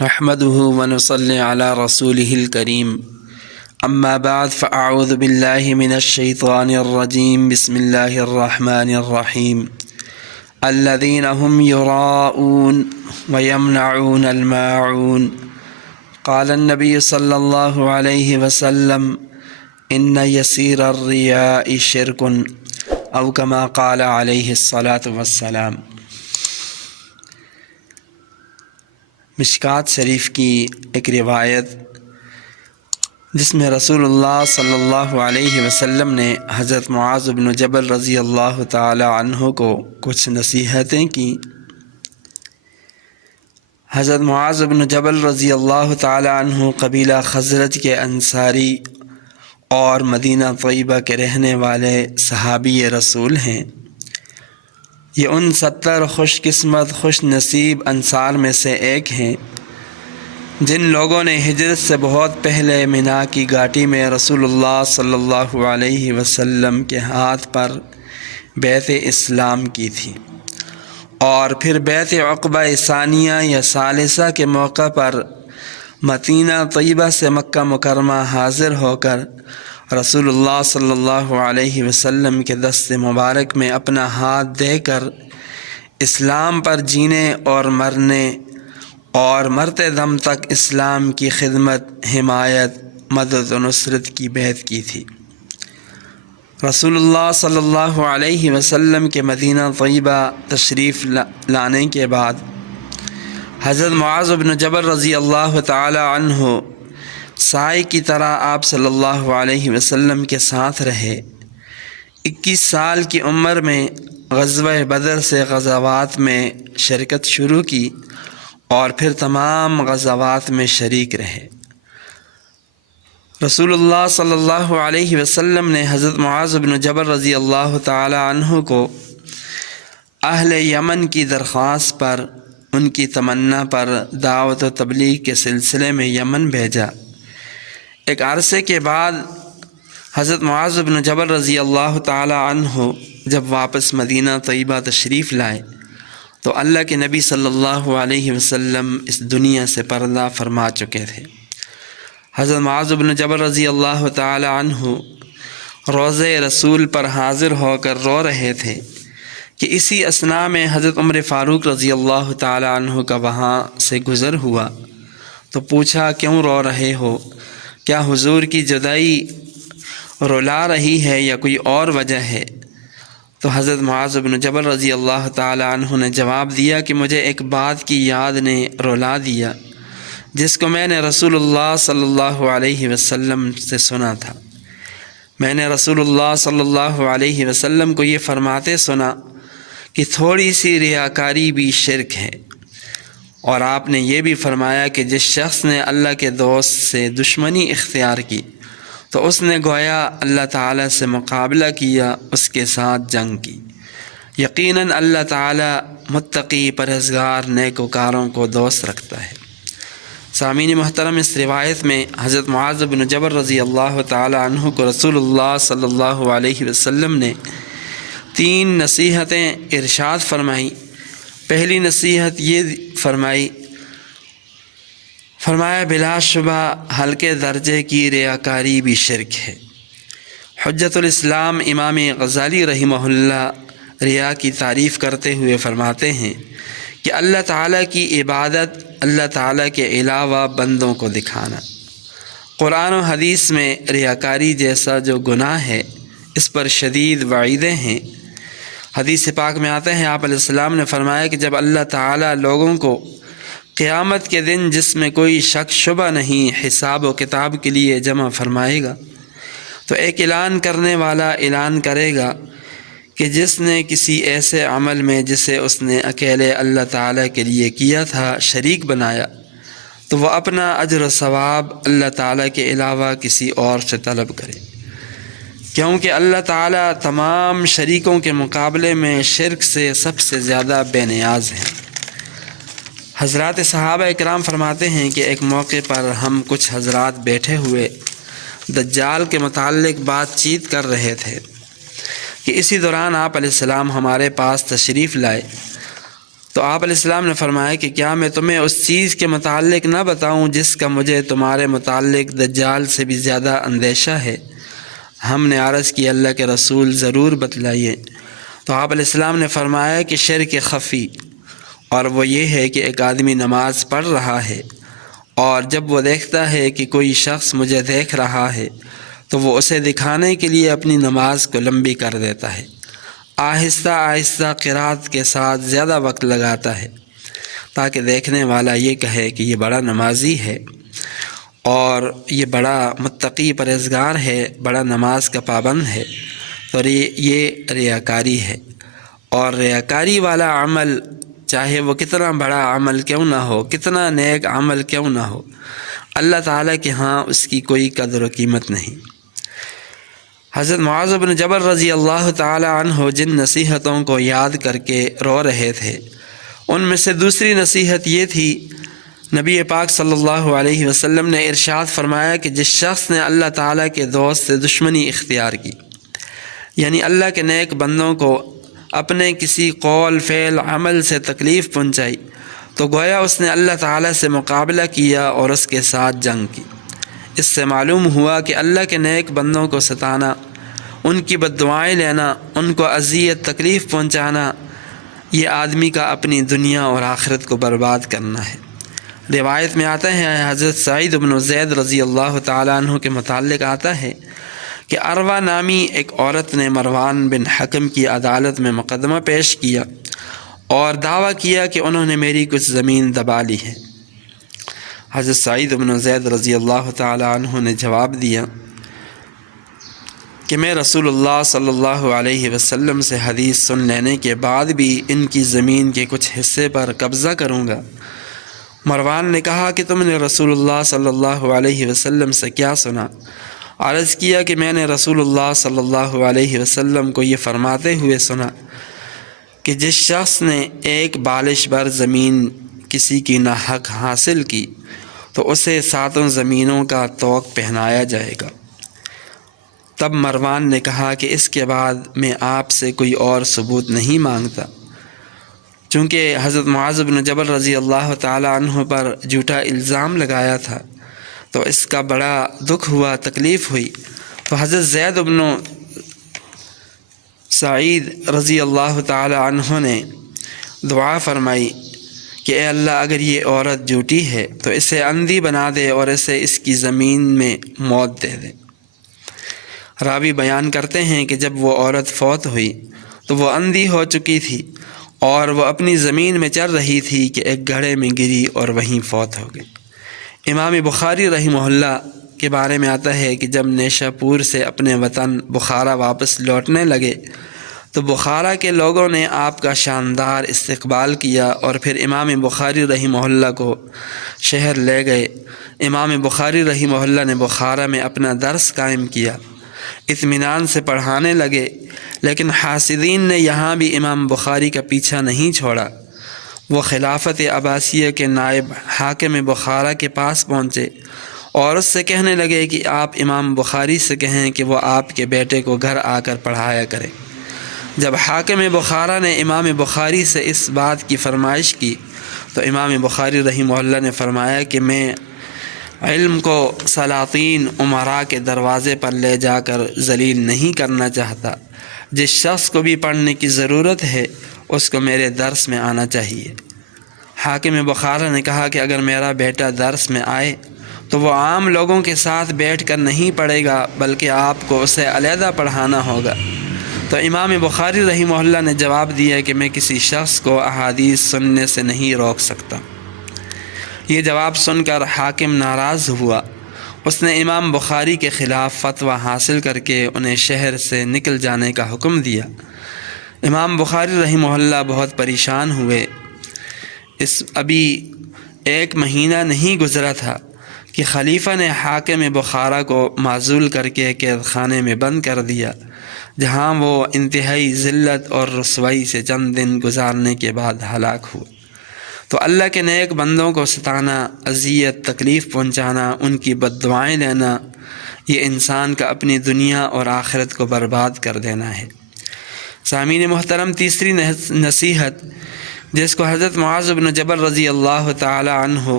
نحمده ونصلي على رسوله الكريم اما بعد فاعوذ بالله من الشيطان الرجيم بسم الله الرحمن الرحيم الذين هم يراءون ويمنعون الماعون قال النبي صلى الله عليه وسلم ان يسير الرياء شرك او كما قال عليه الصلاة والسلام۔ مشکات شریف کی ایک روایت جس میں رسول اللہ صلی اللہ علیہ وسلم نے حضرت معاذ بن جبل رضی اللہ تعالی عنہ کو کچھ نصیحتیں کی۔ حضرت معاذ بن جبل رضی اللہ تعالی عنہ قبیلہ خزرج کے انصاری اور مدینہ طیبہ کے رہنے والے صحابی رسول ہیں۔ یہ ان 70 خوش قسمت خوش نصیب انصار میں سے ایک ہیں جن لوگوں نے ہجرت سے بہت پہلے مینا کی گھاٹی میں رسول اللہ صلی اللہ علیہ وسلم کے ہاتھ پر بیعت اسلام کی تھی، اور پھر بیعت عقبہ ثانیہ یا ثالثہ کے موقع پر مدینہ طیبہ سے مکہ مکرمہ حاضر ہو کر رسول اللہ صلی اللہ علیہ وسلم کے دست مبارک میں اپنا ہاتھ دے کر اسلام پر جینے اور مرنے اور مرتے دم تک اسلام کی خدمت، حمایت، مدد و نصرت کی بیعت کی تھی۔ رسول اللہ صلی اللہ علیہ وسلم کے مدینہ طیبہ تشریف لانے کے بعد حضرت معاذ بن جبل رضی اللہ تعالی عنہ سائے کی طرح آپ صلی اللہ علیہ وسلم کے ساتھ رہے۔ 21 سال کی عمر میں غزوہ بدر سے غزوات میں شرکت شروع کی اور پھر تمام غزوات میں شریک رہے۔ رسول اللہ صلی اللہ علیہ وسلم نے حضرت معاذ بن جبل رضی اللہ تعالی عنہ کو اہل یمن کی درخواست پر، ان کی تمنا پر دعوت و تبلیغ کے سلسلے میں یمن بھیجا۔ ایک عرصے کے بعد حضرت معاذ بن جبل رضی اللہ تعالی عنہ جب واپس مدینہ طیبہ تشریف لائے تو اللہ کے نبی صلی اللہ علیہ وسلم اس دنیا سے پردہ فرما چکے تھے۔ حضرت معاذ بن جبل رضی اللہ تعالی عنہ روضہ رسول پر حاضر ہو کر رو رہے تھے کہ اسی اثناء میں حضرت عمر فاروق رضی اللہ تعالی عنہ کا وہاں سے گزر ہوا تو پوچھا، کیوں رو رہے ہو؟ کیا حضور کی جدائی رلا رہی ہے یا کوئی اور وجہ ہے؟ تو حضرت معاذ بن جبل رضی اللہ تعالی عنہ نے جواب دیا کہ مجھے ایک بات کی یاد نے رلا دیا جس کو میں نے رسول اللہ صلی اللہ علیہ وسلم سے سنا تھا۔ میں نے رسول اللہ صلی اللہ علیہ وسلم کو یہ فرماتے سنا کہ تھوڑی سی ریاکاری بھی شرک ہے، اور آپ نے یہ بھی فرمایا کہ جس شخص نے اللہ کے دوست سے دشمنی اختیار کی تو اس نے گویا اللہ تعالیٰ سے مقابلہ کیا، اس کے ساتھ جنگ کی۔ یقیناً اللہ تعالیٰ متقی پرہیزگار نیکوکاروں کو دوست رکھتا ہے۔ سامعین محترم، اس روایت میں حضرت معاذ بن جبل رضی اللہ تعالی عنہ کو رسول اللہ صلی اللہ علیہ وسلم نے 3 نصیحتیں ارشاد فرمائیں۔ پہلی نصیحت یہ فرمایا بلا شبہ ہلکے درجے کی ریاکاری بھی شرک ہے۔ حجت الاسلام امام غزالی رحمہ اللہ ریا کی تعریف کرتے ہوئے فرماتے ہیں کہ اللہ تعالیٰ کی عبادت اللہ تعالیٰ کے علاوہ بندوں کو دکھانا۔ قرآن و حدیث میں ریاکاری جیسا جو گناہ ہے اس پر شدید وعیدیں ہیں۔ حدیث پاک میں آتے ہیں، آپ علیہ السلام نے فرمایا کہ جب اللہ تعالیٰ لوگوں کو قیامت کے دن جس میں کوئی شک شبہ نہیں حساب و کتاب کے لیے جمع فرمائے گا تو ایک اعلان کرنے والا اعلان کرے گا کہ جس نے کسی ایسے عمل میں جسے اس نے اکیلے اللہ تعالیٰ کے لیے کیا تھا شریک بنایا تو وہ اپنا اجر و ثواب اللہ تعالیٰ کے علاوہ کسی اور سے طلب کرے، کیونکہ اللہ تعالیٰ تمام شریکوں کے مقابلے میں شرک سے سب سے زیادہ بے نیاز ہیں۔ حضرات صحابہ اکرام فرماتے ہیں کہ ایک موقع پر ہم کچھ حضرات بیٹھے ہوئے دجال کے متعلق بات چیت کر رہے تھے کہ اسی دوران آپ علیہ السلام ہمارے پاس تشریف لائے تو آپ علیہ السلام نے فرمایا کہ کیا میں تمہیں اس چیز کے متعلق نہ بتاؤں جس کا مجھے تمہارے متعلق دجال سے بھی زیادہ اندیشہ ہے؟ ہم نے عرض کی اللہ کے رسول ضرور بتلائیے۔ تو آپ علیہ السلام نے فرمایا کہ شرک خفی، اور وہ یہ ہے کہ ایک آدمی نماز پڑھ رہا ہے اور جب وہ دیکھتا ہے کہ کوئی شخص مجھے دیکھ رہا ہے تو وہ اسے دکھانے کے لیے اپنی نماز کو لمبی کر دیتا ہے، آہستہ آہستہ قرات کے ساتھ زیادہ وقت لگاتا ہے تاکہ دیکھنے والا یہ کہے کہ یہ بڑا نمازی ہے اور یہ بڑا متقی پرہیزگار ہے، بڑا نماز کا پابند ہے۔ تو یہ ریاکاری ہے، اور ریاکاری والا عمل چاہے وہ کتنا بڑا عمل کیوں نہ ہو، کتنا نیک عمل کیوں نہ ہو، اللہ تعالیٰ کے ہاں اس کی کوئی قدر و قیمت نہیں۔ حضرت معاذ بن جبل رضی اللہ تعالی عنہ جن نصیحتوں کو یاد کر کے رو رہے تھے، ان میں سے دوسری نصیحت یہ تھی، نبی پاک صلی اللہ علیہ وسلم نے ارشاد فرمایا کہ جس شخص نے اللہ تعالیٰ کے دوست سے دشمنی اختیار کی، یعنی اللہ کے نیک بندوں کو اپنے کسی قول فعل عمل سے تکلیف پہنچائی، تو گویا اس نے اللہ تعالیٰ سے مقابلہ کیا اور اس کے ساتھ جنگ کی۔ اس سے معلوم ہوا کہ اللہ کے نیک بندوں کو ستانا، ان کی بد دعائیں لینا، ان کو اذیت تکلیف پہنچانا، یہ آدمی کا اپنی دنیا اور آخرت کو برباد کرنا ہے۔ روایت میں آتا ہے، حضرت سعید بن زید رضی اللہ تعالیٰ عنہ کے متعلق آتا ہے کہ عروہ نامی ایک عورت نے مروان بن حکم کی عدالت میں مقدمہ پیش کیا اور دعویٰ کیا کہ انہوں نے میری کچھ زمین دبا لی ہے۔ حضرت سعید بن زید رضی اللہ تعالی عنہ نے جواب دیا کہ میں رسول اللہ صلی اللہ علیہ وسلم سے حدیث سن لینے کے بعد بھی ان کی زمین کے کچھ حصے پر قبضہ کروں گا۔ مروان نے کہا کہ تم نے رسول اللہ صلی اللہ علیہ وسلم سے کیا سنا؟ عرض کیا کہ میں نے رسول اللہ صلی اللہ علیہ وسلم کو یہ فرماتے ہوئے سنا کہ جس شخص نے ایک بالش بھر زمین کسی کی ناحق حاصل کی تو اسے 7 زمینوں کا طوق پہنایا جائے گا۔ تب مروان نے کہا کہ اس کے بعد میں آپ سے کوئی اور ثبوت نہیں مانگتا۔ چونکہ حضرت معاذ بن جبل رضی اللہ تعالی عنہ پر جھوٹا الزام لگایا تھا تو اس کا بڑا دکھ ہوا، تکلیف ہوئی، تو حضرت زید بن سعید رضی اللہ تعالی عنہ نے دعا فرمائی کہ اے اللہ اگر یہ عورت جھوٹی ہے تو اسے اندھی بنا دے اور اسے اس کی زمین میں موت دے دے۔ راوی بیان کرتے ہیں کہ جب وہ عورت فوت ہوئی تو وہ اندھی ہو چکی تھی اور وہ اپنی زمین میں چر رہی تھی کہ ایک گڑھے میں گری اور وہیں فوت ہو گئی۔ امام بخاری رحمہ اللہ کے بارے میں آتا ہے کہ جب نیشا پور سے اپنے وطن بخارا واپس لوٹنے لگے تو بخارا کے لوگوں نے آپ کا شاندار استقبال کیا اور پھر امام بخاری رحمہ اللہ کو شہر لے گئے۔ امام بخاری رحمہ اللہ نے بخارا میں اپنا درس قائم کیا، اطمینان سے پڑھانے لگے، لیکن حاسدین نے یہاں بھی امام بخاری کا پیچھا نہیں چھوڑا۔ وہ خلافت عباسیہ کے نائب حاکم بخارا کے پاس پہنچے اور اس سے کہنے لگے کہ آپ امام بخاری سے کہیں کہ وہ آپ کے بیٹے کو گھر آ کر پڑھایا کرے۔ جب حاکم بخارا نے امام بخاری سے اس بات کی فرمائش کی تو امام بخاری رحمہ اللہ نے فرمایا کہ میں علم کو سلاطین امراء کے دروازے پر لے جا کر ذلیل نہیں کرنا چاہتا۔ جس شخص کو بھی پڑھنے کی ضرورت ہے اس کو میرے درس میں آنا چاہیے۔ حاکم بخارا نے کہا کہ اگر میرا بیٹا درس میں آئے تو وہ عام لوگوں کے ساتھ بیٹھ کر نہیں پڑھے گا بلکہ آپ کو اسے علیحدہ پڑھانا ہوگا۔ تو امام بخاری رحمہ اللہ نے جواب دیا کہ میں کسی شخص کو احادیث سننے سے نہیں روک سکتا۔ یہ جواب سن کر حاکم ناراض ہوا، اس نے امام بخاری کے خلاف فتویٰ حاصل کر کے انہیں شہر سے نکل جانے کا حکم دیا۔ امام بخاری رحمہ اللہ بہت پریشان ہوئے۔ ابھی 1 مہینہ نہیں گزرا تھا کہ خلیفہ نے حاکم بخارا کو معزول کر کے قید خانے میں بند کر دیا، جہاں وہ انتہائی ذلت اور رسوائی سے چند دن گزارنے کے بعد ہلاک ہوا۔ تو اللہ کے نیک بندوں کو ستانا، اذیت تکلیف پہنچانا، ان کی بد دعائیں لینا، یہ انسان کا اپنی دنیا اور آخرت کو برباد کر دینا ہے۔ سامعین محترم، تیسری نصیحت جس کو حضرت معاذ بن جبل رضی اللہ تعالی عنہ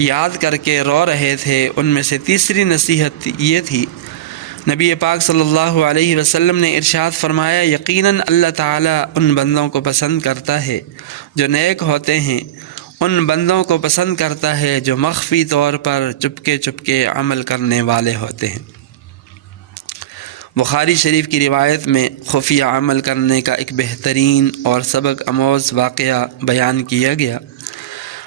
یاد کر کے رو رہے تھے، ان میں سے تیسری نصیحت یہ تھی، نبی پاک صلی اللہ علیہ وسلم نے ارشاد فرمایا، یقیناً اللہ تعالیٰ ان بندوں کو پسند کرتا ہے جو نیک ہوتے ہیں، ان بندوں کو پسند کرتا ہے جو مخفی طور پر چپکے چپکے عمل کرنے والے ہوتے ہیں۔ بخاری شریف کی روایت میں خفیہ عمل کرنے کا ایک بہترین اور سبق آموز واقعہ بیان کیا گیا۔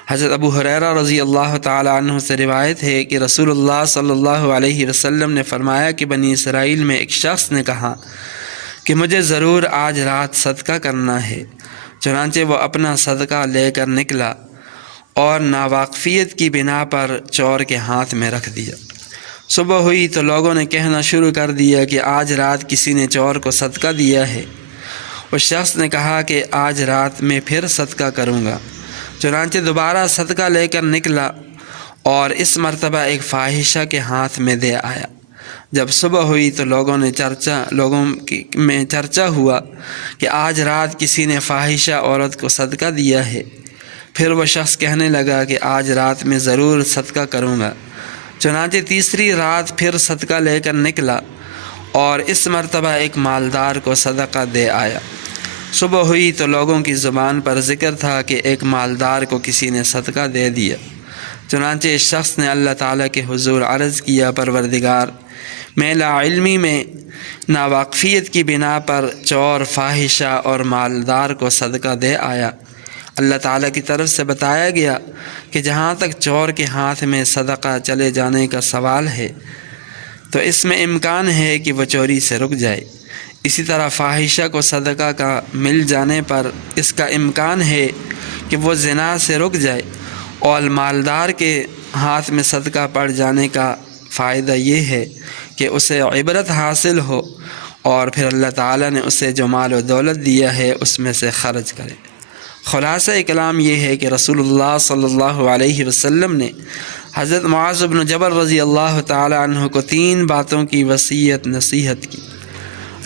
حضرت ابو ہریرہ رضی اللہ تعالی عنہ سے روایت ہے کہ رسول اللہ صلی اللہ علیہ وسلم نے فرمایا کہ بنی اسرائیل میں ایک شخص نے کہا کہ مجھے ضرور آج رات صدقہ کرنا ہے، چنانچہ وہ اپنا صدقہ لے کر نکلا اور ناواقفیت کی بنا پر چور کے ہاتھ میں رکھ دیا۔ صبح ہوئی تو لوگوں نے کہنا شروع کر دیا کہ آج رات کسی نے چور کو صدقہ دیا ہے۔ اس شخص نے کہا کہ آج رات میں پھر صدقہ کروں گا، چنانچہ دوبارہ صدقہ لے کر نکلا اور اس مرتبہ ایک فاحشہ کے ہاتھ میں دے آیا۔ جب صبح ہوئی تو لوگوں میں چرچا ہوا کہ آج رات کسی نے فاحشہ عورت کو صدقہ دیا ہے۔ پھر وہ شخص کہنے لگا کہ آج رات میں ضرور صدقہ کروں گا، چنانچہ تیسری رات پھر صدقہ لے کر نکلا اور اس مرتبہ ایک مالدار کو صدقہ دے آیا۔ صبح ہوئی تو لوگوں کی زبان پر ذکر تھا کہ ایک مالدار کو کسی نے صدقہ دے دیا۔ چنانچہ اس شخص نے اللہ تعالیٰ کے حضور عرض کیا، پروردگار، میں لا علمی میں ناواقفیت کی بنا پر چور، فاحشہ اور مالدار کو صدقہ دے آیا۔ اللہ تعالیٰ کی طرف سے بتایا گیا کہ جہاں تک چور کے ہاتھ میں صدقہ چلے جانے کا سوال ہے تو اس میں امکان ہے کہ وہ چوری سے رک جائے، اسی طرح فاحشہ کو صدقہ کا مل جانے پر اس کا امکان ہے کہ وہ زنا سے رک جائے، اور مالدار کے ہاتھ میں صدقہ پڑ جانے کا فائدہ یہ ہے کہ اسے عبرت حاصل ہو اور پھر اللہ تعالیٰ نے اسے جو مال و دولت دیا ہے اس میں سے خرچ کرے۔ خلاصہ کلام یہ ہے کہ رسول اللہ صلی اللہ علیہ وسلم نے حضرت معاذ بن جبل رضی اللہ تعالی عنہ کو 3 باتوں کی وصیت نصیحت کی۔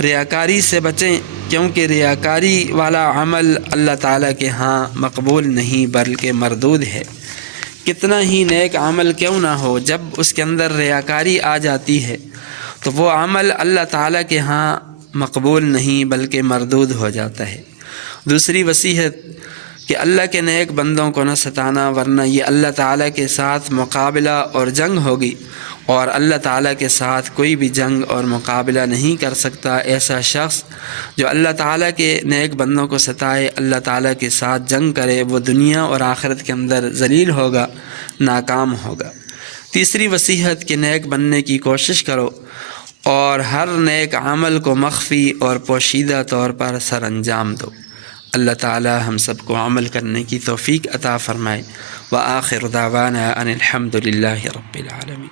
ریاکاری سے بچیں، کیونکہ ریاکاری والا عمل اللہ تعالیٰ کے ہاں مقبول نہیں بلکہ مردود ہے۔ کتنا ہی نیک عمل کیوں نہ ہو، جب اس کے اندر ریاکاری آ جاتی ہے تو وہ عمل اللہ تعالیٰ کے ہاں مقبول نہیں بلکہ مردود ہو جاتا ہے۔ دوسری وصیت کہ اللہ کے نیک بندوں کو نہ ستانا، ورنہ یہ اللہ تعالیٰ کے ساتھ مقابلہ اور جنگ ہوگی، اور اللہ تعالیٰ کے ساتھ کوئی بھی جنگ اور مقابلہ نہیں کر سکتا۔ ایسا شخص جو اللہ تعالیٰ کے نیک بندوں کو ستائے، اللہ تعالیٰ کے ساتھ جنگ کرے، وہ دنیا اور آخرت کے اندر ذلیل ہوگا، ناکام ہوگا۔ تیسری وصیت کہ نیک بننے کی کوشش کرو اور ہر نیک عمل کو مخفی اور پوشیدہ طور پر سر انجام دو۔ اللہ تعالی ہم سب کو عمل کرنے کی توفیق عطا فرمائے۔ وآخر دعوانا ان الحمد للہ رب العالمین۔